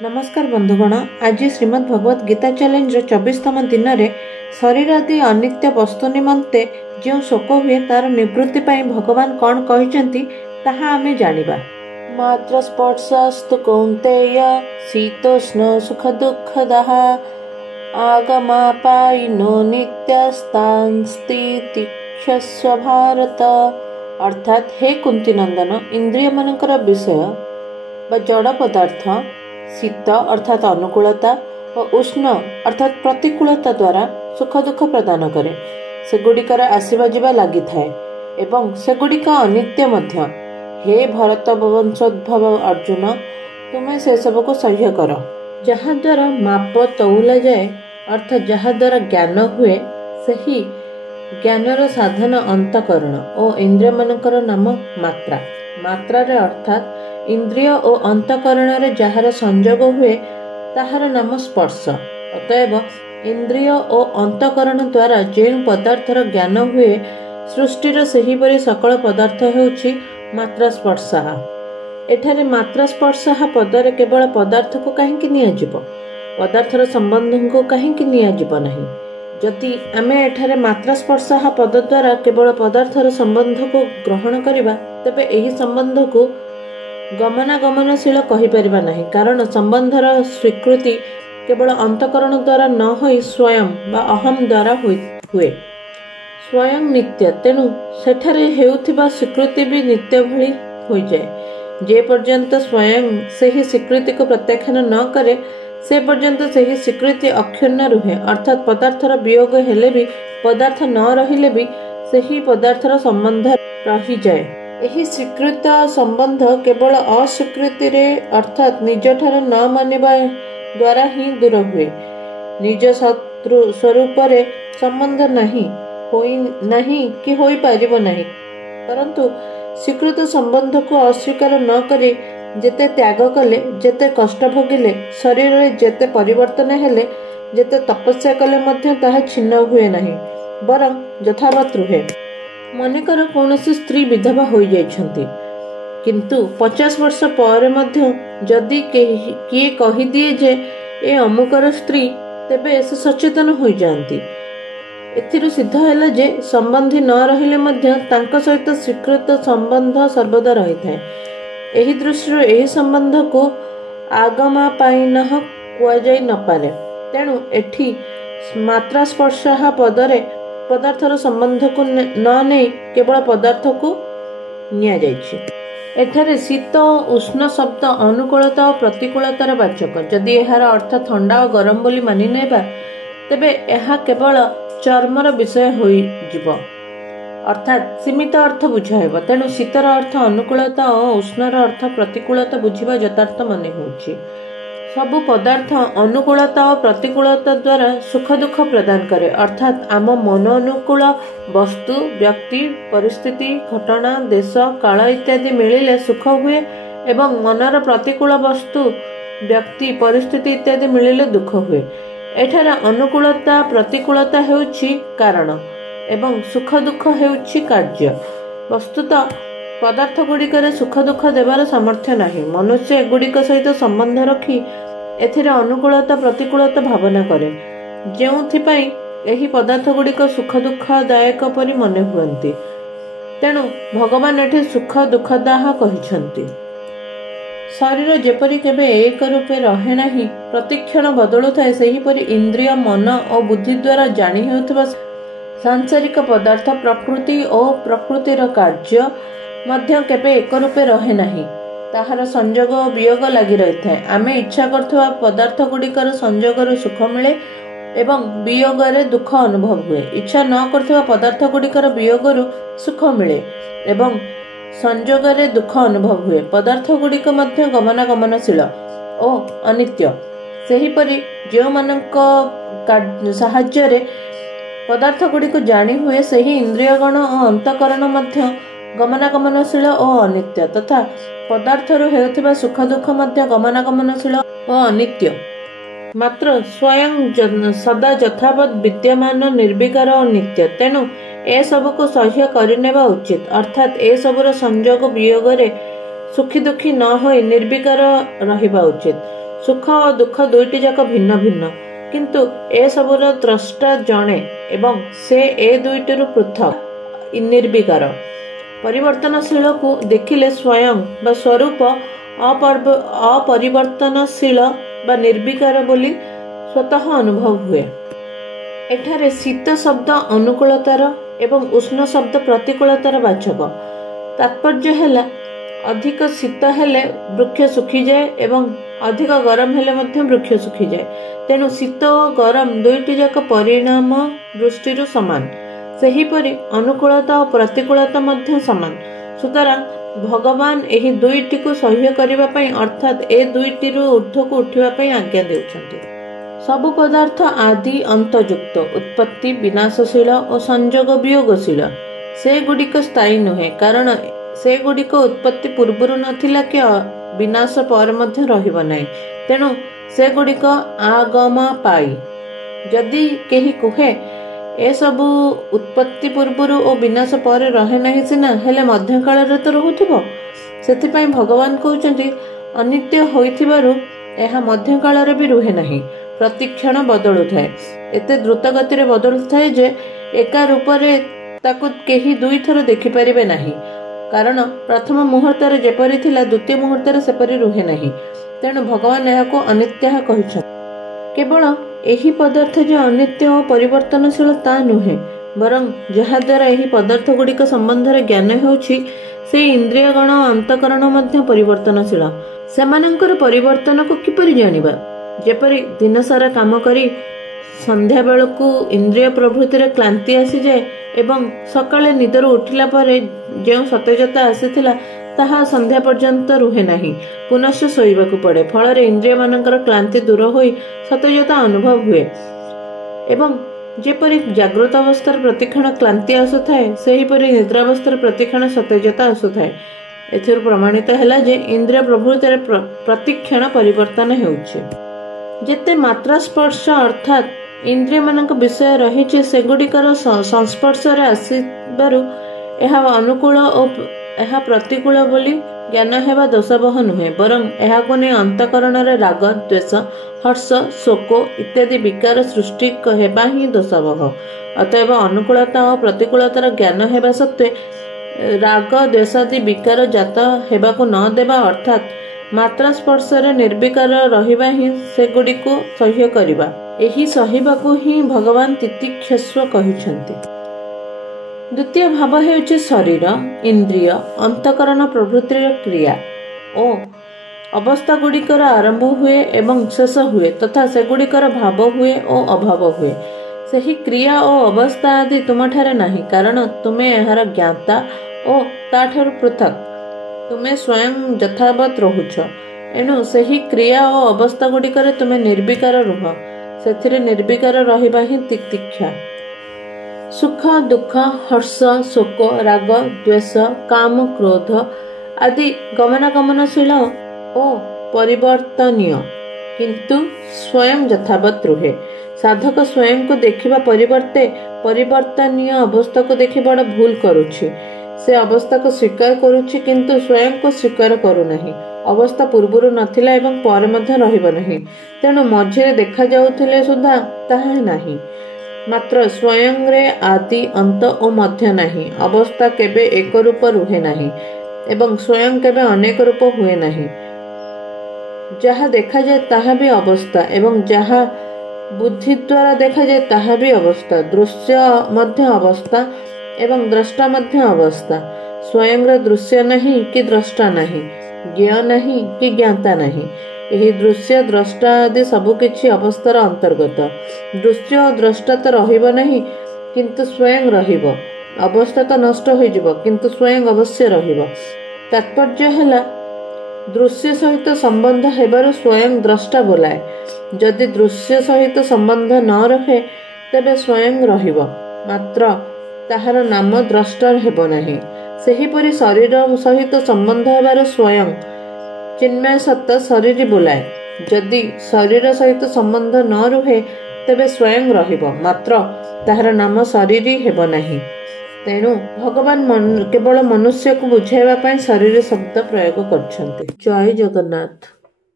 नमस्कार बंधुगण। आज श्रीमद् भगवत गीता चैलेंज 24तम दिन में शरीर आदि अनित्य वस्तु निमंते जो शोक हुए तार निवृत्ति पाई भगवान कौन कहते ताहा आमे जानिबा। मात्र स्पर्शस्तु कौन्तेय शीतोष्ण सुख दुःखदः आगमापायिनो नित्यस्तांस्ति तिक्षस्व भारत। अर्थात हे कुंती नंदन, इंद्रिय मनकर विषय व जड़ पदार्थ शीत अर्थात अनुकूलता और उष्ण अर्थात प्रतिकूलता द्वारा सुख दुख प्रदान करे। सेगुड़िकर आसीबा जिबा लगी थाए एवं सेगुड़िक अनित्य मध्य। हे भरत वंशोद्भव अर्जुन, तुम्हें से सब को सह्य कर। जहाँ द्वारा माप तौला जाए अर्थात जहाँ द्वारा ज्ञान हुए सही ज्ञानर साधन अंतकरण और इंद्रिय मनकर नाम मात्रा। मात्रारे अर्थात इंद्रिय और अंतकरण रे जହାର संयोग हुए ताहार नाम स्पर्श। अतएव इंद्रिय और अंतकरण द्वारा जो पदार्थर ज्ञान हुए सृष्टिर सेहीपरि सकल पदार्थ हेउछि मात्रा स्पर्शः। एठारे मात्रा स्पर्शः पदरे केवल पदार्थ को काहेकि नियाजिब, पदार्थर संबंध को काहेकि नियाजिब नहीं। जदि आमे एठारे मात्रा स्पर्शः पद द्वारा केवल पदार्थर संबंध को ग्रहण करिबा तबे एही संबंध को गमनागमनशील कहिपारिबा नहीं, कारण संबंधर स्वीकृति केवल अंतकरण द्वारा न होई स्वयं बा अहम द्वारा हुए। स्वयं नित्य, तेणु सेठारे हेउथिबा स्वीकृति भी नित्य भली होई जाए। जे पर्यंत स्वयं सेही स्वीकृति को प्रत्याख्यान न करे से पर्यंत सेही स्वीकृति अक्षुण्ण रुहे। अर्थात पदार्थर वियोग हेले भी पदार्थ न रहिले भी सेही पदार्थर संबंध रही जाए। एही स्वीकृत संबंध केवल अस्वीकृति रे अर्थात निज ठार न मानिबा द्वारा ही दूर हुए। निज स्वरूप रे संबंध नहीं कि होई पारिबो नहीं, परंतु स्वीकृत संबंध को अस्वीकार न करी जेते त्याग कले, जेते कष्ट भोगिले, शरीर रे जेते परिवर्तन हेले, जेते तपस्या कले मध्य ताहा छिन्न हुए नहीं, बरं यथावत रुहे। मनेकर कौनसी स्त्री विधवा हो जाइछंती, किंतु 50 वर्ष पर मध्य जदि किए कही दिए जे ए अमुकर स्त्री, तेबे से सचेतन हो जाती। एथिरु सिद्ध हैला जे संबंधी न रहिले मध्य तांको सहित स्वीकृत संबंध सर्वदा रही थाए। एही दृष्टिରୁ एही संबंध को आगमापायिनः कुआ जाई न पारे। तेणु एठी मात्रा स्पर्शः पदरे पदार्थर संबंध को न नहीं केवल पदार्थ को निया जाइछि। एठारे शीत और उष्ण शब्द अनुकूलता और प्रतिकूलतार वाचक। जदि एहार अर्थ ठंडा और गरम बोली मानि नेबा तेबे एहा केवल चर्मर विषय होई जिवो, अर्थात सीमित अर्थ बुझाइब। तेणु शीतर अर्थ अनुकूलता और उष्णर अर्थ प्रतिकूलता बुझिबा यथार्थ मने होछि। सबु पदार्थ अनुकूलता और प्रतिकूलता द्वारा सुख दुख प्रदान करे। अर्थात आम मन अनुकूल वस्तु, व्यक्ति, परिस्थिति, घटना, देश, काल इत्यादि मिलिले सुख हुए एवं मनर प्रतिकूल वस्तु, व्यक्ति, परिस्थिति इत्यादि मिलिले दुख हुए। एठारे अनुकूलता प्रतिकूलता हेउछि कारण एवं सुख दुख हेउछि कार्य। वस्तुतः पदार्थ गुड़िकर सुख दुख देवार सामर्थ्य नहीं। मनुष्य एगुड़िक सहित संबंध रखी एथिरे अनुकूलता प्रतिकूलता भावना करे, जेउथिपाई एही पदार्थ गुड़िक सुख दुःखदायक परि मने हुअन्ति। तेणु भगवान एठी सुख दुःखदाह कहिछन्ति। शरीर जेपरि केबे एक रूपे रहे नाही, प्रतिक्षण बदलु थाए, सेहीपरि इंद्रिय मन और बुद्धि द्वारा जानी हेउथिबा सांसारिक पदार्थ प्रकृति और प्रकृतिर कार्य मध्य केबे एक रूपे रहे नाही। ताहार संयोग और वियोग लगी रही थाए। आमे इच्छा करथुवा पदार्थ गुड़िकर संयोगरु सुख मिले एवं वियोगरे दुख अनुभव हुए। इच्छा न करथुवा पदार्थ गुड़िकर वियोगरु सुख मिले एवं संयोगरे दुख अनुभव हुए। पदार्थ गुड़िक मध्य गमनागमनशील और अनित्य। सेहीपरि जेउमानक साहाय्यरे पदार्थ गुड़िक जानी हुए सही इंद्रियगण और अंतकरण मध्य गमनागमनशील और अनित्य, तथा पदार्थरु हेउथिबा सुख दुख मध्य गमनागमनशील और अनित्य। मात्र स्वयं सदा यथावत विद्यमान निर्विकार और नित्य। तेणु ए सब को सह्य करिनेबा उचित। अर्थात ए सबुर संयोग वियोगरे सुखी दुखी न होई निर्विकार रहिबा उचित। सुख और दुख दुईटी जाक भिन्न भिन्न, किंतु ए सबुर द्रष्टा जणे एवं से ए दुईटी पृथक निर्विकार। परिवर्तनशील को देखिले स्वयं बा स्वरूप अपरिवर्तनशील बा निर्विकार बोली स्वतः अनुभव हुए। एठारे शीत शब्द अनुकूलतार एवं उष्ण शब्द प्रतिकूलतार वाचक। तात्पर्य है अधिक शीत हेले वृक्ष सुखी जाए एवं अधिक गरम हेले मध्य वृक्ष सुखी जाए। तेणु शीत और गरम दुईटी जाक परिणाम दृष्टि सामान, सेहीपरि अनुकूलता और प्रतिकूलता मध्य सामान। सुतरां भगवान एही दुईटी को सह्य करिबा पई अर्थात ए दुईटी ऊर्ध्व को उठिबा पई आज्ञा देउछन्ति। सबु पदार्थ आदि अंतयुक्त, उत्पत्ति विनाशशील और संयोग वियोगशील। से गुड़िक स्थायी नुहे, कारण से गुड़िक उत्पत्ति पूर्वर नथिला कि विनाश पर मध्य रहिबो नाही। तेणु से गुड़िक आगम पाई। जदि केही कुहे ए सबु उत्पत्ति पूर्वर और विनाश पर रहे नाही सिना, हेले मध्य काल रे तो रहुथिबो। सेथिपई भगवान कहउचंती अनित्य होइथिबारु एहा मध्य काल रे भी रुहे नाही, प्रतिक्षण बदलु थाए। एते द्रुत गति रे बदलु थाए जे एका रूप रे ताकु केही दुई थर देखि परिबे नाही, कारण प्रथम मुहूर्त रे जेपरि थिला द्वितीय मुहूर्त रे सेपरि रुहे नाही। तेणु भगवान एहाको अनित्य कहिछन। केवल एही पदार्थ जे अनित्य और परिवर्तनशील ता नुहे, बरं जहा द्वारा एही पदार्थ गुड़िक संबंध रे ज्ञान होउछि से इंद्रिय गण अंतकरण मध्य परिवर्तनशील। सेमानंकर परिवर्तन को किपरि जानिबा? जेपरि दिन सारा काम करी संध्या बेलकू इंद्रिय प्रभृति रे क्लांति आसी जाए एवं सकाळे निदर उठिला परे जो सतेजता आसीथिला ताहा संध्या पर्यंत रुहे नाही, पुनश्च सोइबाकू पड़े। फल इंद्रिय मानकर क्लांति दूर होई सतेजता अनुभव हुए। एवं जेपरि जागृत अवस्था प्रतिक्षण क्लांति आसुथाए, सेहीपरि निद्रावस्था प्रतिक्षण सतेजता आसुथाए। एथिरु प्रमाणित हैला जे इंद्रिय प्रभृति रे प्रतिक्षण परिवर्तन हेउछि। जेते मात्रा स्पर्श अर्थात इंद्रिय मानक विषय रही सेगुड़िकर संस्पर्श रे आसिबारु एहा अनुकूल और एहा प्रतिकूल बोली ज्ञान हेबा दोषबह नुहे, बरं एहाको नै अंतकरण रे राग द्वेष हर्ष शोक इत्यादि विकार सृष्टि हेबा ही दोषबह। अतएव अनुकूलता और प्रतिकूलतार ज्ञान हेबा सत्वे राग द्वेषादि विकार जात हेबाको न देबा अर्थात मात्रा स्पर्श रे निर्विकार रहिबा ही सेगुड़िको सह्य करिबा। एही सहिबाकू ही भगवान तितिक्षस्व कहिछन्ति। द्वितीय भाव हेउछि शरीर, इंद्रिय, अंतकरण प्रभृतिर क्रिया ओ अवस्था गुड़िकर आरंभ हुए एवं शेष हुए तथा सेगुड़िकर भाव हुए और अभाव हुए। सही क्रिया और अवस्था आदि तुमठारे नाही, कारण तुमे एहार ज्ञाता और ताठारु पृथक। तुमे स्वयं यथावत रहुछ, एणु सही क्रिया और अवस्था गुड़िकर तुमे निर्विकार रुह। सेथिरे निर्विकार रहिबा ही तितिक्षा। सुख दुख हर्ष शोक राग द्वेष काम क्रोध आदि गमनागमनशील और परिवर्तनीय, किंतु स्वयं यथावत रुहे। साधक स्वयं को देखिबा परिवर्ते परिवर्तनीय अवस्था को देखि बड़ भूल करुछि। से अवस्था को स्वीकार करुछि, किंतु स्वयं को स्वीकार करू नाही। अवस्था पूर्वरु नथिला एवं पर मध्य रहिबो नाही, तेणु मझिरे देखा जाउथिले सुद्धा ताहा नाही। मात्र स्वयं रे आदि अंत और मध्य नाही। अवस्था केबे एक रूप रुहे नाही एवं स्वयं केबे अनेक रूप हुए नाही। जहा देखा जाए ताहा भी अवस्था एवं जहा बुद्धि द्वारा देखा जाए ताहा भी अवस्था। दृश्य मध्य अवस्था एवं द्रष्टा मध्य अवस्था। स्वयं रे दृश्य नहीं कि द्रष्टा नहीं, ज्ञ नहीं कि ज्ञाता नहीं। यही दृश्य द्रष्टा आदि सबु किछि अवस्थार अंतर्गत। दृश्य और द्रष्टा तो रहिबो नहीं, किंतु स्वयं रहिबो। अवस्था तो नष्ट हो जिवो, किंतु स्वयं अवश्य रहिबो। तात्पर्य हैला दृश्य सहित संबंध हेबारु स्वयं द्रष्टा बोलाए। जदि दृश्य सहित संबंध न रहे तेबे स्वयं रहिबो, मात्र ताहार नाम द्रष्टा हेबो नहीं। सेहीपरि शरीर सहित संबंध हेबारु स्वयं चिन्मय सत्ता शरीर बोलाए। जदि शरीर सहित संबंध न रुहे तेबे स्वयं रहिबो, मात्र ताहार नाम शरीर हेबो नहीं। तेणु भगवान केवल मनुष्य को बुझाइबा पई शरीर शब्द प्रयोग करछन्ति। जय जगन्नाथ।